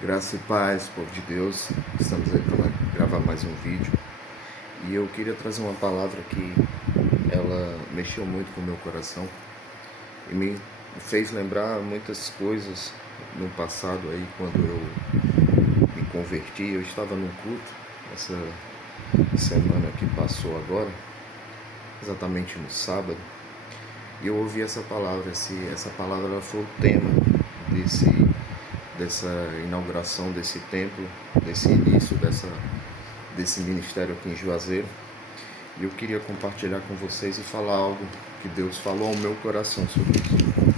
Graça e paz, povo de Deus. Estamos aí para gravar mais um vídeo. E eu queria trazer uma palavra que ela mexeu muito com o meu coração e me fez lembrar muitas coisas no passado aí, quando eu me converti. Eu estava num culto essa semana que passou agora, exatamente no sábado, e eu ouvi essa palavra. Essa palavra ela foi o tema dessa inauguração desse templo, desse início desse ministério aqui em Juazeiro. E eu queria compartilhar com vocês e falar algo que Deus falou ao meu coração sobre isso.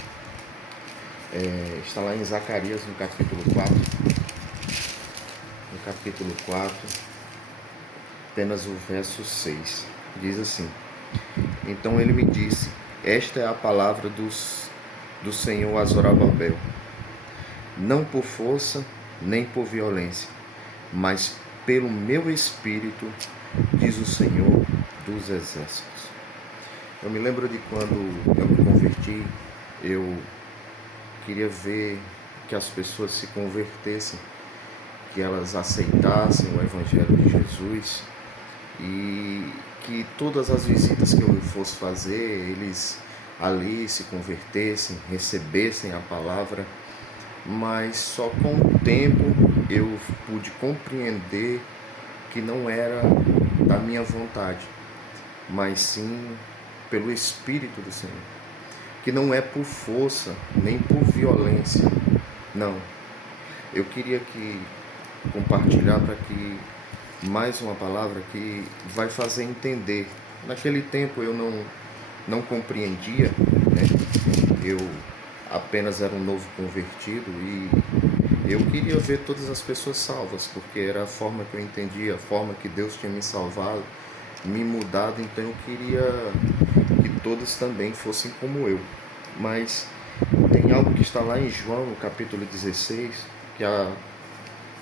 Está lá em Zacarias, no capítulo 4. No capítulo 4, apenas o verso 6. Diz assim: Então ele me disse: Esta é a palavra do Senhor a Zorobabel, não por força nem por violência, mas pelo meu espírito, diz o Senhor dos exércitos. Eu me lembro de quando eu me converti, eu queria ver que as pessoas se convertessem, que elas aceitassem o Evangelho de Jesus e que todas as visitas que eu fosse fazer, eles ali se convertessem, recebessem a palavra. Mas só com o tempo eu pude compreender que não era da minha vontade, mas sim pelo Espírito do Senhor, que não é por força nem por violência, não. Eu queria compartilhar para que mais uma palavra que vai fazer entender. Naquele tempo eu não compreendia, né? Eu apenas era um novo convertido e eu queria ver todas as pessoas salvas, porque era a forma que eu entendia, a forma que Deus tinha me salvado, me mudado. Então eu queria que todos também fossem como eu. Mas tem algo que está lá em João, no capítulo 16, que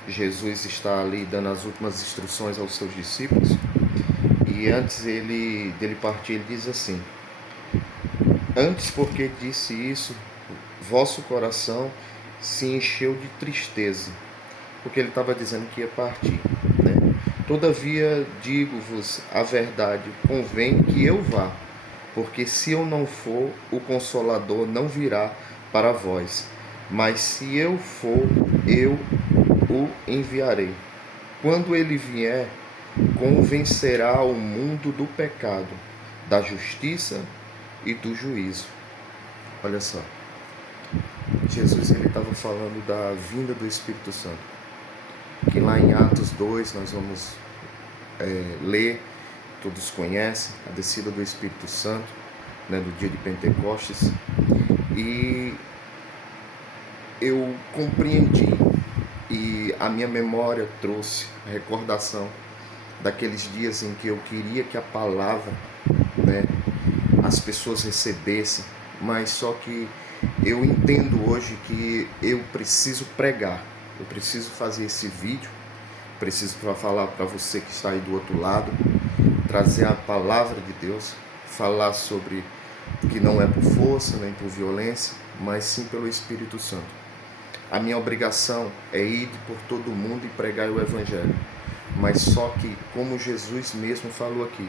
Jesus está ali dando as últimas instruções aos seus discípulos. E antes dele partir, ele diz assim: Antes, porque disse isso, vosso coração se encheu de tristeza, porque ele estava dizendo que ia partir, né? Todavia digo-vos a verdade, convém que eu vá, porque se eu não for, o Consolador não virá para vós, mas se eu for, eu o enviarei. Quando ele vier, convencerá o mundo do pecado, da justiça e do juízo. Olha só, Jesus ele estava falando da vinda do Espírito Santo, que lá em Atos 2 nós vamos ler, todos conhecem, a descida do Espírito Santo, né, no dia de Pentecostes. E eu compreendi, e a minha memória trouxe a recordação daqueles dias em que eu queria que a palavra, né, as pessoas recebessem, mas só que eu entendo hoje que eu preciso pregar, eu preciso fazer esse vídeo, preciso falar para você que está aí do outro lado, trazer a palavra de Deus, falar sobre que não é por força nem por violência, mas sim pelo Espírito Santo. A minha obrigação é ir por todo mundo e pregar o Evangelho, mas só que, como Jesus mesmo falou aqui,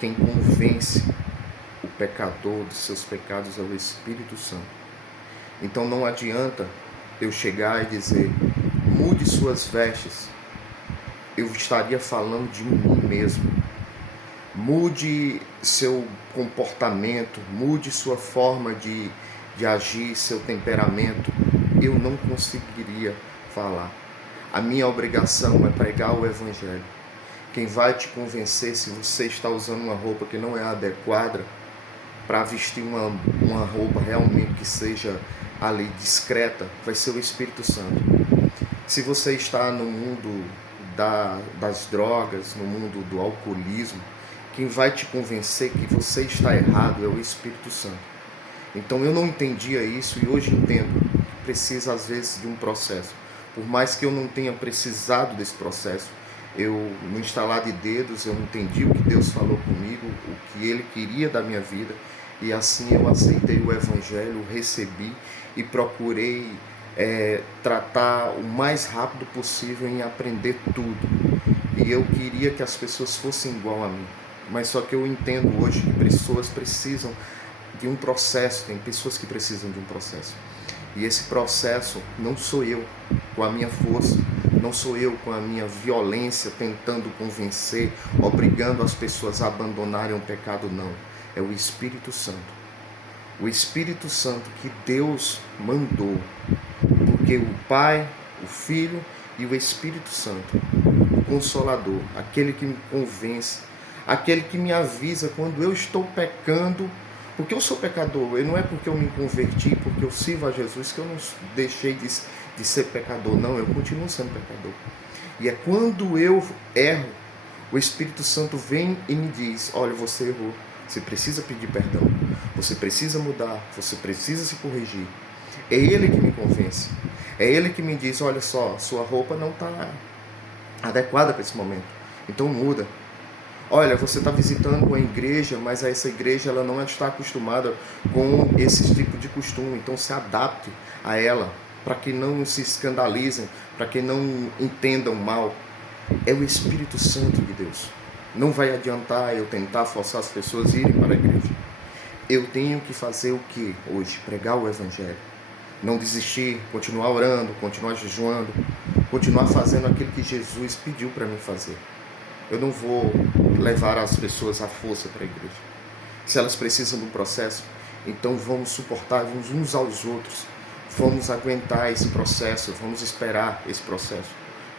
quem convence o pecador dos seus pecados é o Espírito Santo. Então não adianta eu chegar e dizer: mude suas vestes. Eu estaria falando de mim mesmo. Mude seu comportamento, mude sua forma de agir, seu temperamento. Eu não conseguiria falar. A minha obrigação é pregar o Evangelho. Quem vai te convencer se você está usando uma roupa que não é adequada para vestir uma roupa realmente que seja ali discreta, vai ser o Espírito Santo. Se você está no mundo das drogas, no mundo do alcoolismo, quem vai te convencer que você está errado é o Espírito Santo. Então eu não entendia isso e hoje entendo. Precisa às vezes de um processo. Por mais que eu não tenha precisado desse processo, eu, no instalar de dedos, eu entendi o que Deus falou comigo, o que Ele queria da minha vida, e assim eu aceitei o Evangelho, recebi e procurei tratar o mais rápido possível em aprender tudo. E eu queria que as pessoas fossem igual a mim. Mas só que eu entendo hoje que pessoas precisam de um processo, tem pessoas que precisam de um processo. E esse processo não sou eu com a minha força, não sou eu com a minha violência tentando convencer, obrigando as pessoas a abandonarem o pecado, não. É o Espírito Santo. O Espírito Santo que Deus mandou, porque o Pai, o Filho e o Espírito Santo, o Consolador, aquele que me convence, aquele que me avisa quando eu estou pecando, porque eu sou pecador, e não é porque eu me converti, porque eu sirvo a Jesus, que eu não deixei de ser pecador, não, eu continuo sendo pecador. E é quando eu erro, o Espírito Santo vem e me diz, olha, você errou, você precisa pedir perdão, você precisa mudar, você precisa se corrigir. É Ele que me convence, é Ele que me diz, olha só, sua roupa não está adequada para esse momento, então muda. Olha, você está visitando uma igreja, mas essa igreja ela não está acostumada com esse tipo de costume, então se adapte a ela, para que não se escandalizem, para que não entendam mal. É o Espírito Santo de Deus. Não vai adiantar eu tentar forçar as pessoas a irem para a igreja. Eu tenho que fazer o que hoje? Pregar o Evangelho. Não desistir, continuar orando, continuar jejuando, continuar fazendo aquilo que Jesus pediu para mim fazer. Eu não vou levar as pessoas à força para a igreja. Se elas precisam do processo, então vamos suportar uns aos outros. Vamos aguentar esse processo, vamos esperar esse processo.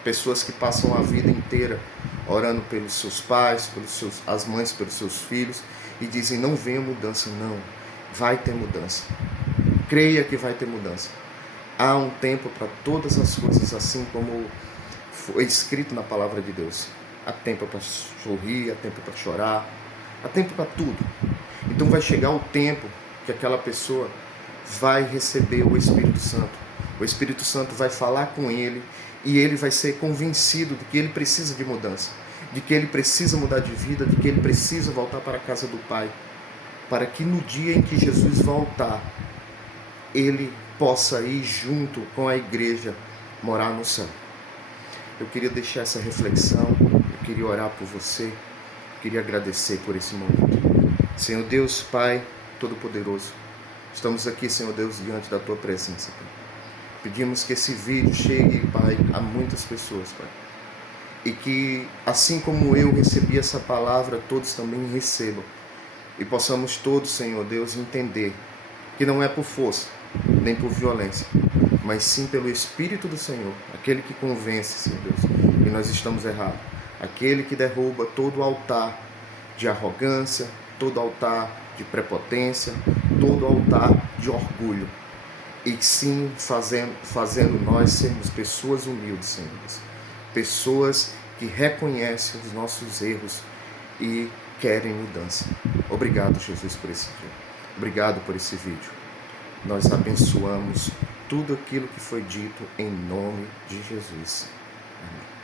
Pessoas que passam a vida inteira orando pelos seus pais, as mães pelos seus filhos, e dizem, não venha mudança. Não, vai ter mudança. Creia que vai ter mudança. Há um tempo para todas as coisas, assim como foi escrito na palavra de Deus. Há tempo para sorrir, há tempo para chorar, há tempo para tudo. Então vai chegar o tempo que aquela pessoa vai receber o Espírito Santo. O Espírito Santo vai falar com ele e ele vai ser convencido de que ele precisa de mudança, de que ele precisa mudar de vida, de que ele precisa voltar para a casa do Pai, para que no dia em que Jesus voltar, ele possa ir junto com a igreja morar no céu. Eu queria deixar essa reflexão, eu queria orar por você, queria agradecer por esse momento. Senhor Deus, Pai Todo-Poderoso, estamos aqui, Senhor Deus, diante da Tua presença, Pai. Pedimos que esse vídeo chegue, Pai, a muitas pessoas, Pai. E que, assim como eu recebi essa palavra, todos também recebam. E possamos todos, Senhor Deus, entender que não é por força, nem por violência, mas sim pelo Espírito do Senhor, aquele que convence, Senhor Deus, que nós estamos errados. Aquele que derruba todo altar de arrogância, todo altar de prepotência, todo altar de orgulho. E sim fazendo nós sermos pessoas humildes, Senhor Deus. Pessoas que reconhecem os nossos erros e querem mudança. Obrigado, Jesus, por esse dia. Obrigado por esse vídeo. Nós abençoamos tudo aquilo que foi dito em nome de Jesus. Amém.